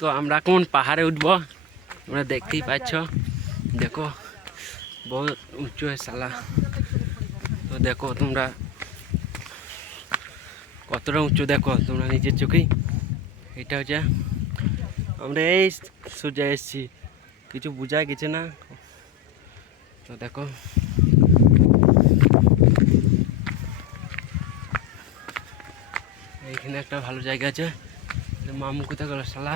তো আমরা কোন পাহাড়ে উঠব? তোমরা দেখতেই পাচ্ছ। দেখো, বহুত উঁচু সালা তো দেখো, তোমরা কতটা উঁচু দেখো তোমরা নিজের চোখেই। এটা হচ্ছে, আমরা এই সোজা এসেছি। কিছু বোঝা গেছে না। তো দেখো। এইখানে একটা ভালো জায়গা আছে। মামু কোথায় গেল শালা?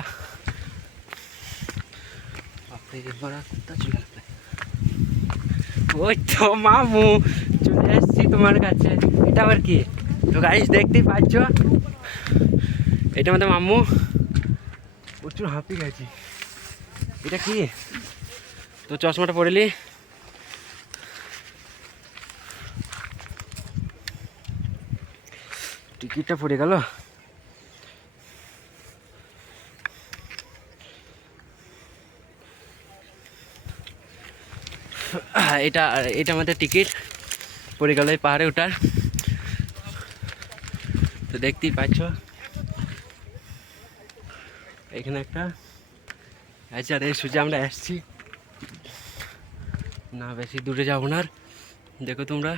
ওই তো মামু, চলে এসেছি তোমার কাছে। এটা আবার কি? তো গাইস দেখতেই পাচ্ছ? এটা আমাদের মামু। প্রচুর হাঁপি গেছি। এটা কি? তো চশমাটা পড়লি টিকিটটা পড়ে গেল। এটা এটা আমাদের টিকিট পড়ে গেল এই পাহাড়ে ওঠার। তো দেখতেই পাচ্ছ। এখানে একটা আচ্ছা আর এই আমরা আসছি না বেশি দূরে যাব না দেখো তোমরা।